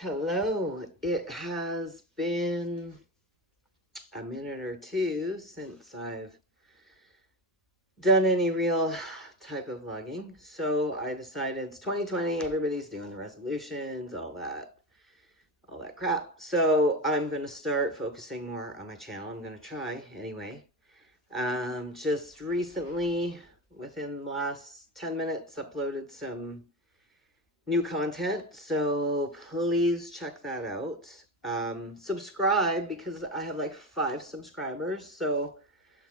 Hello. It has been a minute or two since I've done any real type of vlogging. So I decided it's 2020, everybody's doing the resolutions, all that crap. So I'm going to start focusing more on my channel. I'm going to try anyway. Just recently, within the last 10 minutes, uploaded some new content, so please check that out. Subscribe because I have like 5 subscribers, so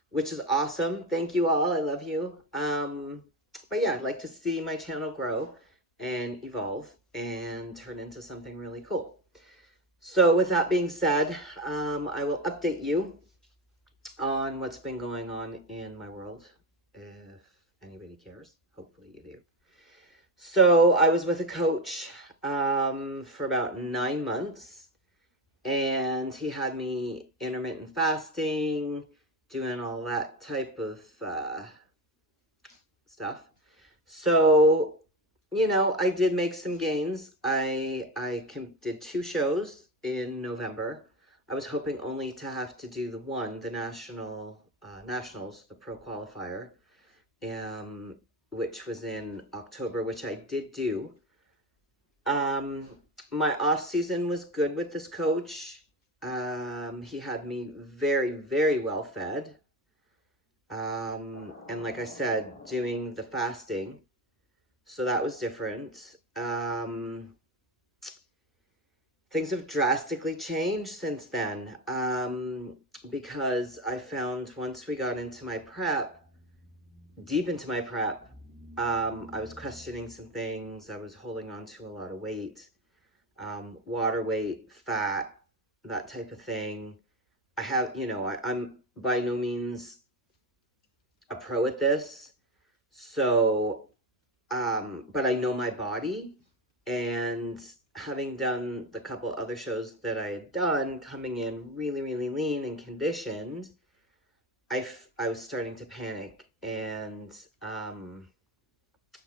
which is awesome. Thank you all. I love you. But yeah, I'd like to see my channel grow and evolve and turn into something really cool. So with that being said, I will update you on what's been going on in my world, if anybody cares. Hopefully you do. So I was with a coach for about 9 months, and he had me intermittent fasting, doing all that type of stuff. So, I did make some gains. I did 2 shows in November. I was hoping only to have to do the nationals, the pro qualifier. Which was in October, which I did do. My off season was good with this coach. He had me very, very well fed. And like I said, doing the fasting. So that was different. Things have drastically changed since then. Because I found once we got into my prep, deep into my prep, I was questioning some things. I was holding on to a lot of weight, water weight, fat, that type of thing. I'm by no means a pro at this. So, but I know my body, and having done the couple other shows that I had done, coming in really, really lean and conditioned, I was starting to panic and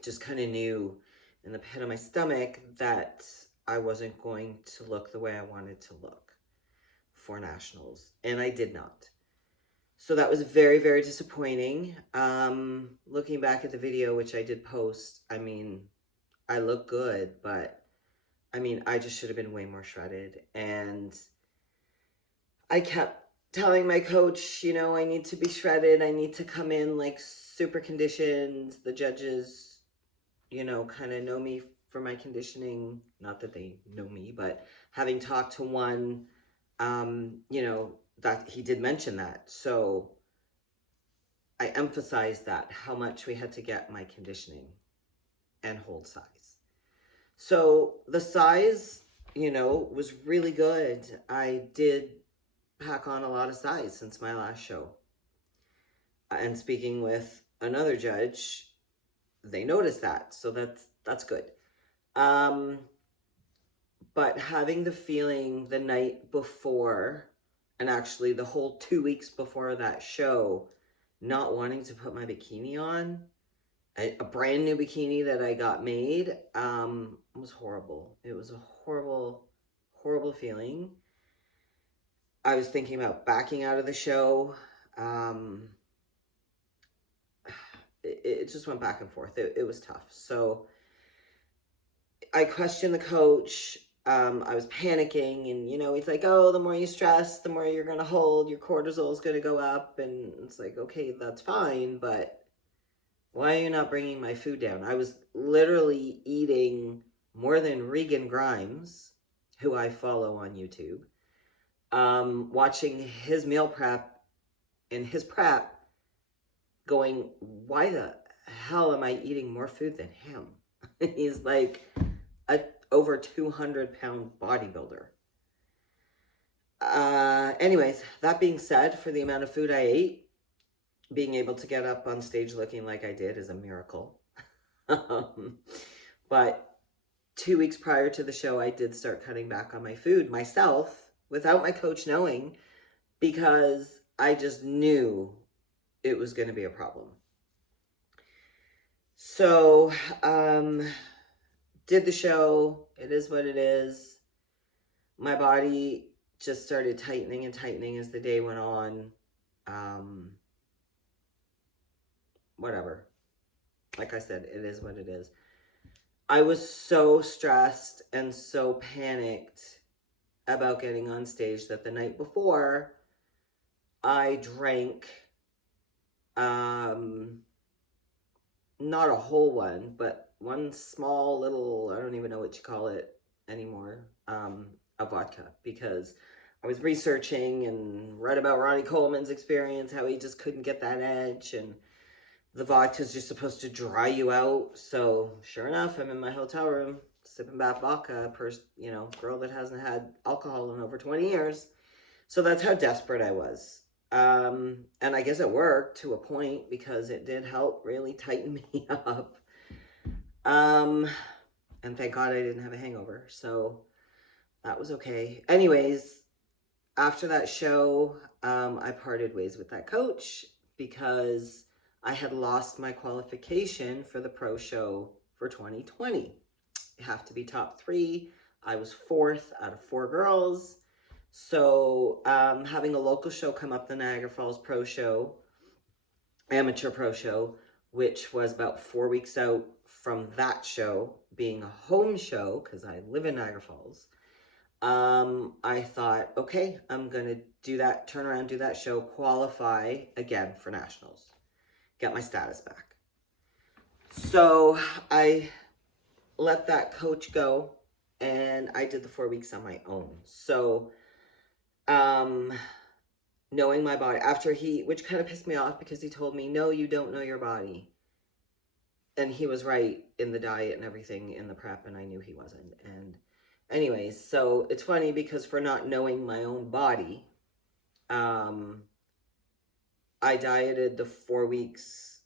just kind of knew in the pit of my stomach that I wasn't going to look the way I wanted to look for nationals, and I did not. So that was very, very disappointing. Looking back at the video, which I did post, I look good, but I just should have been way more shredded. And I kept telling my coach, I need to be shredded. I need to come in like super conditioned. The judges, kind of know me for my conditioning. Not that they know me, but having talked to one, that he did mention that. So I emphasized that, how much we had to get my conditioning and hold size. So the size, was really good. I did pack on a lot of size since my last show. And speaking with another judge, they noticed that. So that's good. But having the feeling the night before, and actually the whole 2 weeks before that show, not wanting to put my bikini on, a brand new bikini that I got made, was horrible. It was a horrible, horrible feeling. I was thinking about backing out of the show. It just went back and forth. It was tough. So I questioned the coach. I was panicking, and he's like, oh, the more you stress, the more you're going to hold, your cortisol is going to go up. And it's like, okay, that's fine, but why are you not bringing my food down? I was literally eating more than Regan Grimes, who I follow on YouTube, watching his meal prep and his prep, going, why the hell am I eating more food than him? He's like a over 200-pound bodybuilder. Anyways, that being said, for the amount of food I ate, being able to get up on stage looking like I did is a miracle. But 2 weeks prior to the show, I did start cutting back on my food myself without my coach knowing, because I just knew it was going to be a problem. So, did the show. It is what it is. my body just started tightening and tightening as the day went on. Whatever. Like I said, it is what it is. I was so stressed and so panicked about getting on stage that the night before I drank not a whole one, but one small little, I don't even know what you call it anymore, of vodka, because I was researching and read about Ronnie Coleman's experience, how he just couldn't get that edge, and the vodka's just supposed to dry you out. So sure enough, I'm in my hotel room sipping back vodka, girl that hasn't had alcohol in over 20 years. So that's how desperate I was. And I guess it worked to a point, because it did help really tighten me up. And thank God I didn't have a hangover, so that was okay. Anyways, after that show, I parted ways with that coach because I had lost my qualification for the pro show for 2020. You have to be top 3. I was 4th out of 4 girls. So having a local show come up, the Niagara Falls Pro Show, Amateur Pro Show, which was about 4 weeks out from that show being a home show, because I live in Niagara Falls, I thought, okay, I'm going to do that, turn around, do that show, qualify again for nationals, get my status back. So I let that coach go, and I did the 4 weeks on my own. So knowing my body, which kind of pissed me off, because he told me, no, you don't know your body. And he was right in the diet and everything in the prep, and I knew he wasn't. And anyways, so it's funny, because for not knowing my own body, I dieted the 4 weeks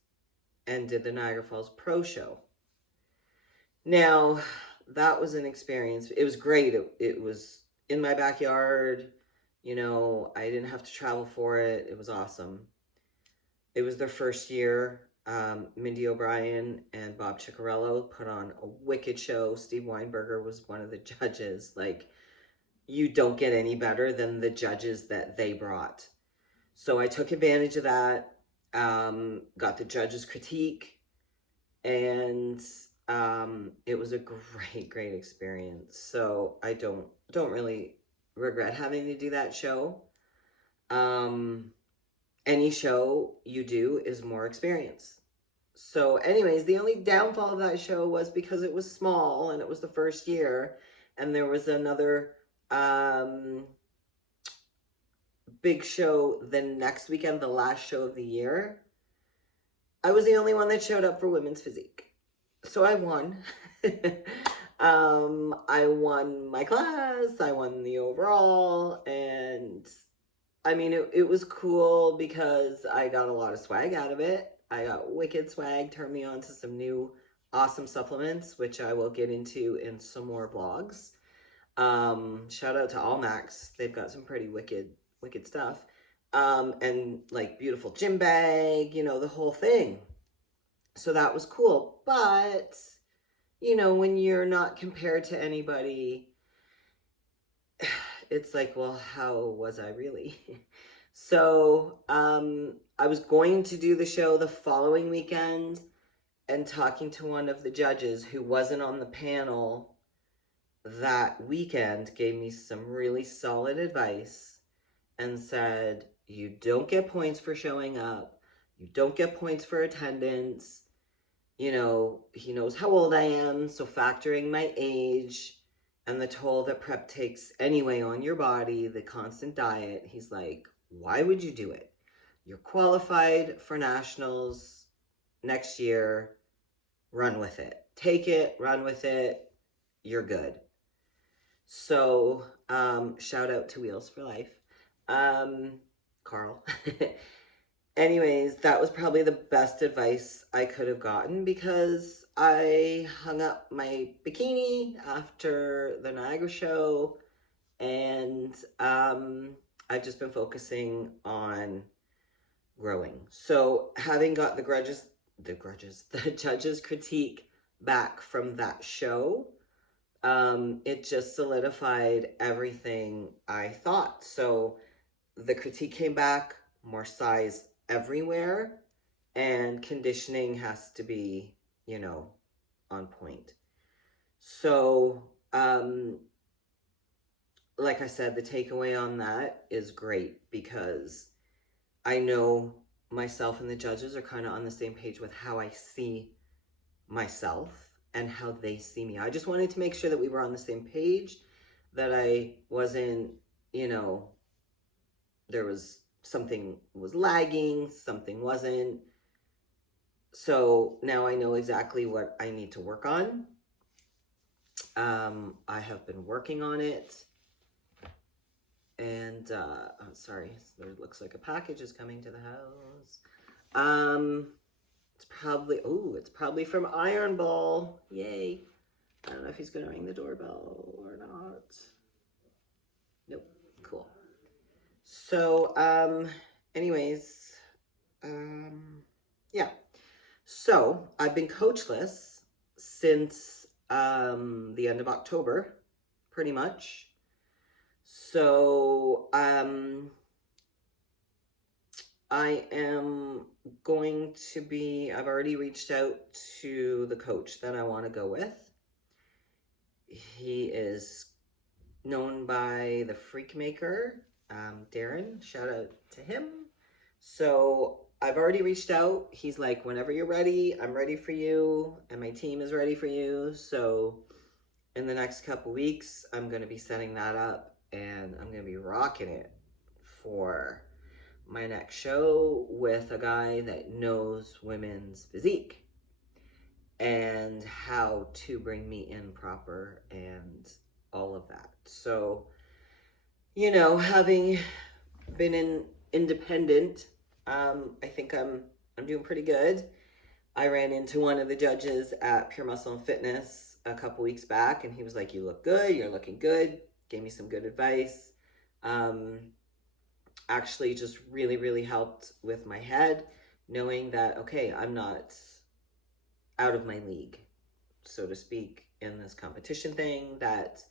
and did the Niagara Falls Pro Show. Now, that was an experience. It was great. It was in my backyard. I didn't have to travel for it. It was awesome. It was their first year. Mindy O'Brien and Bob Ciccarello put on a wicked show. Steve Weinberger was one of the judges. Like, you don't get any better than the judges that they brought. So I took advantage of that, got the judges' critique, and it was a great experience. So I don't really regret having to do that show. Any show you do is more experience. So anyways, the only downfall of that show was because it was small and it was the first year, and there was another big show the next weekend, the last show of the year. I was the only one that showed up for women's physique. So I won. I won my class, I won the overall, and I mean, it was cool because I got a lot of swag out of it. I got wicked swag, turned me on to some new awesome supplements, which I will get into in some more vlogs. Shout out to Allmax. They've got some pretty wicked stuff. And like beautiful gym bag, the whole thing. So that was cool. But, when you're not compared to anybody, it's like, well, how was I really? So I was going to do the show the following weekend, and talking to one of the judges who wasn't on the panel that weekend gave me some really solid advice and said, you don't get points for showing up. You don't get points for attendance. He knows how old I am, so factoring my age and the toll that prep takes anyway on your body, the constant diet, he's like, why would you do it? You're qualified for nationals next year. Run with it. Take it, run with it. You're good. So, shout out to Wheels for Life. Carl. Anyways, that was probably the best advice I could have gotten, because I hung up my bikini after the Niagara show, and I've just been focusing on growing. So having got the judges' critique back from that show, it just solidified everything I thought. So the critique came back, more size everywhere, and conditioning has to be, you know, on point. So, like I said, the takeaway on that is great because I know myself and the judges are kind of on the same page with how I see myself and how they see me. I just wanted to make sure that we were on the same page, that I wasn't, you know, there was something was lagging, something wasn't. So now I know exactly what I need to work on. I have been working on it. And, oh, sorry, there looks like a package is coming to the house. It's probably from Iron Ball. Yay. I don't know if he's going to ring the doorbell or not. Nope. Cool. So, anyways, yeah. So I've been coachless since, the end of October, pretty much. So, I am going to be, I've already reached out to the coach that I want to go with. He is known by the Freak Maker, Darren, shout out to him. So I've already reached out. He's like, whenever you're ready, I'm ready for you, and my team is ready for you. So in the next couple weeks, I'm going to be setting that up, and I'm going to be rocking it for my next show with a guy that knows women's physique and how to bring me in proper and all of that. So, you know, having been independent, I think I'm doing pretty good. I ran into one of the judges at Pure Muscle and Fitness a couple weeks back, and he was like, you look good, you're looking good, gave me some good advice. Actually just really, really helped with my head, knowing that, okay, I'm not out of my league, so to speak, in this competition thing, that,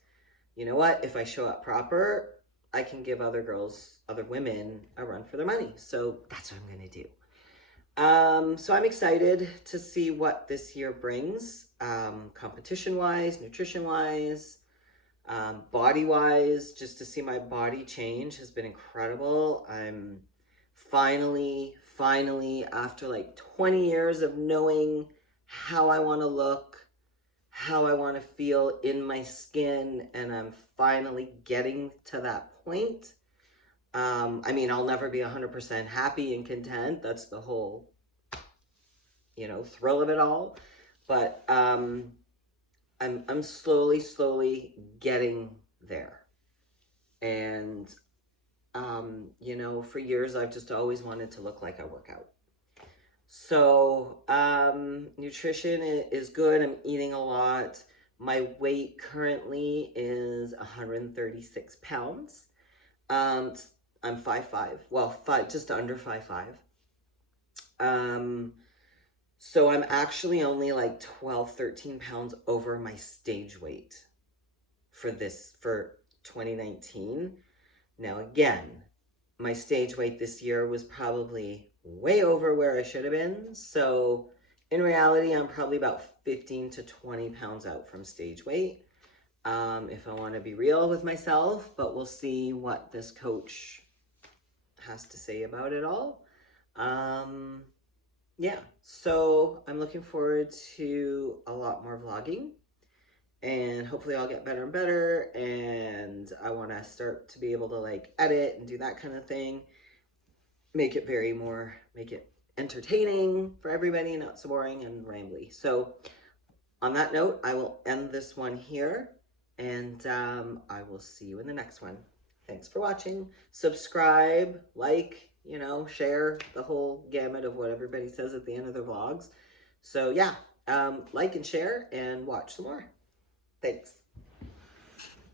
you know what, if I show up proper, I can give other girls, other women, a run for their money. So that's what I'm going to do. So I'm excited to see what this year brings, competition-wise, nutrition-wise, body-wise. Just to see my body change has been incredible. I'm finally, after like 20 years of knowing how I want to look, how I want to feel in my skin, and I'm finally getting to that point. I mean, I'll never be 100% happy and content. That's the whole, you know, thrill of it all. But I'm slowly getting there. And, you know, for years, I've just always wanted to look like I work out. So, nutrition is good. I'm eating a lot. My weight currently is 136 pounds. I'm 5'5", well, just under 5'5". So I'm actually only like 12, 13 pounds over my stage weight for 2019. Now, again, my stage weight this year was probably way over where I should have been. So in reality, I'm probably about 15 to 20 pounds out from stage weight. If I want to be real with myself, but we'll see what this coach has to say about it all. Yeah, so I'm looking forward to a lot more vlogging, and hopefully I'll get better and better, and I want to start to be able to like edit and do that kind of thing, make it entertaining for everybody, not so boring and rambly. So on that note, I will end this one here, and I will see you in the next one. Thanks for watching. Subscribe, like, you know, share, the whole gamut of what everybody says at the end of their vlogs. So yeah, like and share and watch some more. Thanks.